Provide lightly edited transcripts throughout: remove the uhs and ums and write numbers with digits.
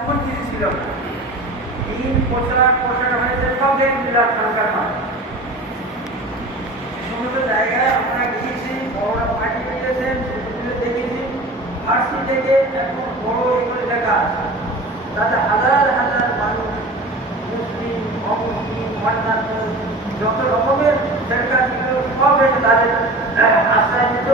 এমন কিছু ছিল না। দিন প্রচার হয়েছে সব বিরাট সরকার নয়। সমস্ত জায়গায় আমরা গিয়েছি, বড় পার্টি পেয়েছেন, দেখেছি, ফার্সি থেকে এখন বড় এগুলো দেখা আছে। তাতে হাজার হাজার মানুষ, মুসলিম, অমুসলিম, অন্যান্য যত রকমের সরকার ছিল সব এসে তাদের আশ্রয় দিত।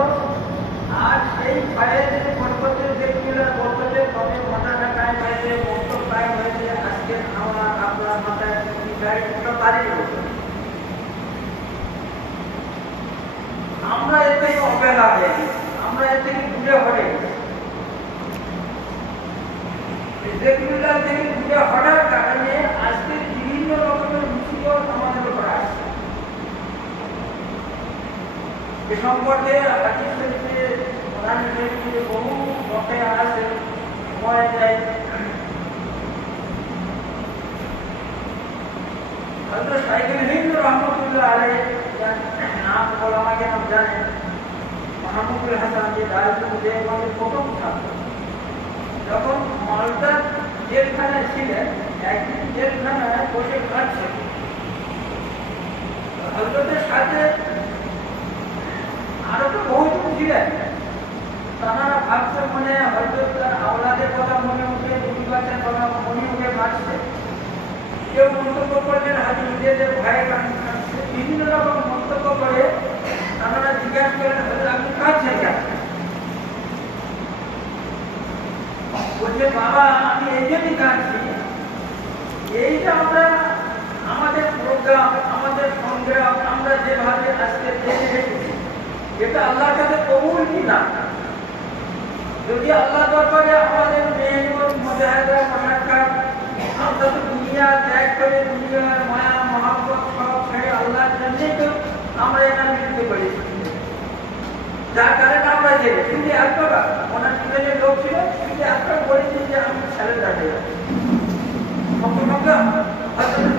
আর সেই ভয়ের যদি পরিবর্তে দেখছিল বলতো যে তবে মাথাটা কায়েম হয়েছে, মন্তব্য কায়েম হয়েছে, আজকে আমার আপনার মাথায় তারই বলতো। আমরা এর থেকে অবহেলা হয়ে গেছি, আমরা এর থেকে দূরে হয়ে গেছি। যেগুলো থেকে দূরে হওয়ার কারণে আজকে বিভিন্ন রকমের মুসিবত আমাদের উপর আসছে। এ সম্পর্কে হাদিস শরীফে, কোরআন শরীফে বহু ওয়াকিয়া আছে, সময় যায়। হযরত শাইখুল হিন্দ রহমাতুল্লাহ আলাইহি নাম ওলামাকে নাম জানেন, মাহমুদুল হাসান যে দারুল দেওবন্দের প্রথম ছাত্র। যখন মালদার জেলখানায় ছিলেন, একদিন জেলখানায় বসে খাচ্ছেন, হযরতের সাথে আরো তো বহুজন ছিলেন। তারা ভাবছে মনে হয়তো তার আওলাদের কথা মনে উঠে, পরিবারের কথা মনে উঠে ভাবছে। কেউ মন্তব্য করলেন হাজি নিজেদের ভয়ে কাঁদছে, বিভিন্ন রকম মন্তব্য করে তারা জিজ্ঞাসা করেন হয়তো আপনি কাঁদছেন কেন? বলছে বাবা আমি এই জন্যই কাঁদছি, এই যে আমরা আমাদের প্রোগ্রাম, আমাদের সংগ্রাম, আমরা যেভাবে আজকে দেখে রেখেছি, এটা আল্লাহর কাছে কবুল কি না? যদি আল্লাহ দরবারে আমাদের মেহনত, মুজাহিদা, মাশাক্কাত, আমরা তো দুনিয়া ত্যাগ করে দুনিয়ার মায়া মহব্বত সব ছেড়ে আল্লাহর জন্যই তো আমরা এটা মিলতে করেছি। যার কারণে আমরা যে শুধু একটা ওনার জীবনের লোক ছিল, শুধু একটা বলেছি যে আমি ছেড়ে দাঁড়িয়ে যাচ্ছি,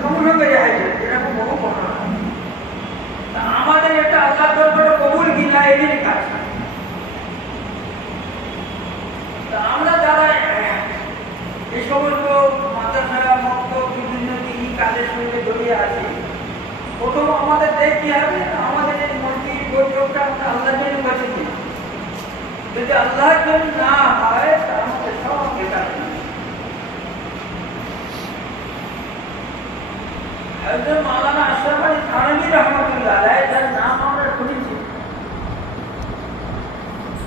সঙ্গে রেহাই যায়, এরকম বহু ঘটনা। আমাদের এটা আল্লাহ দরবারে কবুল কিনা এদের কাজ। আমরা যারা এই সমস্ত মাদ্রাসা, মক্তব, বিভিন্ন দিনই কাজের সঙ্গে জড়িয়ে আছি, প্রথম আমাদের দেখতে হবে আমাদের এই মসজিদ বৈঠকটা আমরা আল্লাহর জন্য বসেছি। যদি আল্লাহর জন্য না হয় তা আমাদের সব বেকার। একজন মাওলানা আশরাফ আলী থানভী রহমাতুল্লাহ আলাইহি, যার নাম আমরা শুনেছি,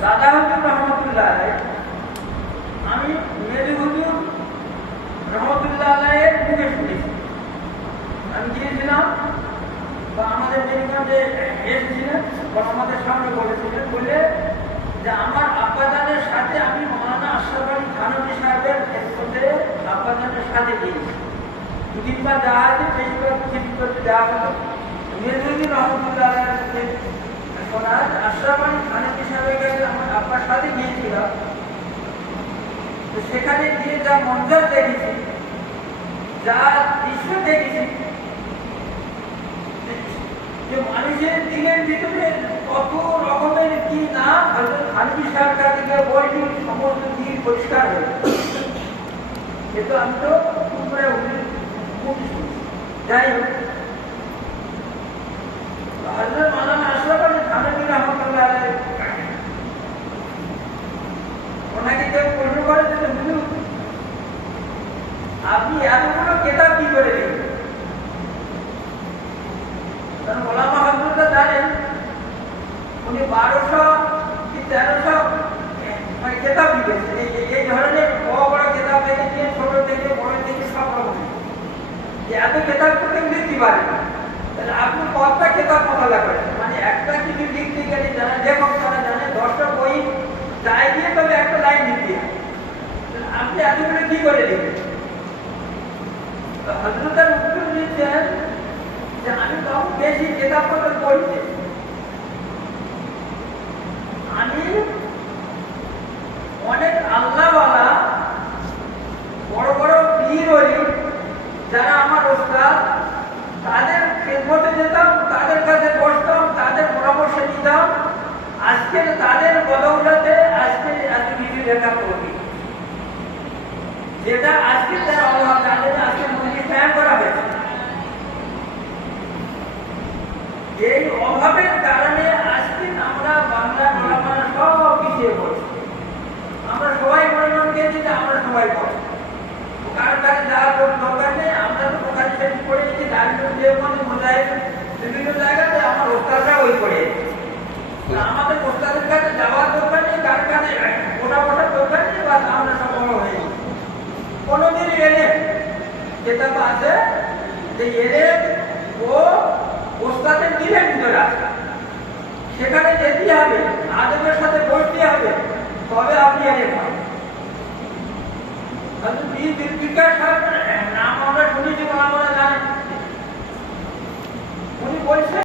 দাদা হুজুর রহমাতুল্লাহ আলাইহি, আমি মেজু হুজুর রহমাতুল্লাহ আলাইহির মুখে শুনেছি। আমি গিয়েছিলাম বা আমাদের মেডিকেলে এসেছিলেন, আমাদের সামনে বলেছিলেন, বলে যে আমার আব্বাজানের সাথে আমি মাওলানা আশরাফ আলী থানভী সাহেবের সাথে আব্বাজানের সাথে গিয়েছি। দুদিন বা যা আছে বেশিরভাগ চিঠি করতে দেওয়া হলো। মেজুদ্দিন রহমতুল্লাহ শোনা আশরাফ আলী থানভী সাহেবের কাছে আমার আব্বার সাথে গিয়েছিলাম। তো সেখানে গিয়ে যা মঞ্জর দেখেছি, যা দৃশ্য দেখেছি, যে মানুষের দিনের ভিতরে কত রকমের কি না হযরত থানভী সাহেবের কাছে গিয়ে বলছি সমস্ত দিন পরিষ্কার হয়ে। কিন্তু আমি তো উপরে যাই হোক, হযরত মাওলানা আশরাফ আলী থানভী রহমাতুল্লাহ আলাইহি, ওনাকে কেউ প্রশ্ন করে যে হুজুর আপনি এতগুলো কিতাব কি করে লিখলেন? কারণ ওলামা হযরতরা জানেন উনি 1200 কি 1300 কিতাব লিখেছেন। এই ধরনের বড় বড় কিতাব লিখেছেন, ছোট থেকে বড় থেকে সব রকম। এত কিতাব তো কেউ লিখতে পারে না, তাহলে আপনি কতটা কিতাব মোকাবেলা করেন? মানে একটা কিছু লিখতে গেলে যারা লেখক তারা জানে 10টা বই চাই দিয়ে তবে একটা লাইন লিখতে হয়। আপনি এতগুলো কি করে লিখবেন? হযরতের উত্তর দিচ্ছেন যে আমি তো বেশি কিতাবপত্র পড়ছি, আমি অনেক আল্লাহওয়ালা বড় বড় পীর ওলি যারা আমার ওস্তাদ, তাদের খেদমতে যেতাম, তাদের কাছে বসতাম, তাদের পরামর্শ নিতাম। আজকে তাদের বদৌলতে আজকে এত কিছু লেখা করি। যেটা আজকে তার অভাব, তাদের আজকে মন্দির তৈরি করা হয়েছে। এই অভাবের কারণে আজকে আমরা বাংলা বলা সব পিছিয়ে পড়ছি। আমরা সবাই মনে মনে গেছি যে আমরা সবাই পড়ছি, কারোর কাছে যাওয়ার দরকার নেই। আমরা তো ওখানে সেটি করে নিচ্ছি, দারিদ্র যে মনে বোঝায় বিভিন্ন জায়গাতে আমার ওস্তাদরা ওই করে আমাদের ওস্তাদের কাছে যাওয়ার দরকার নেই, কার কাছে ওটা ওঠার দরকার নেই, বা আমরা সব হয়ে গেছি। কোনোদিন এলে যেটা আছে যে এলে ও ওস্তাদের দিলে ভিতরে আসা, সেখানে যেতে হবে, আদবের সাথে বসতে হবে, তবে আপনি এলে পাবেন। নাম আমরা শুনেছি, আমরা জানেন, উনি বলছেন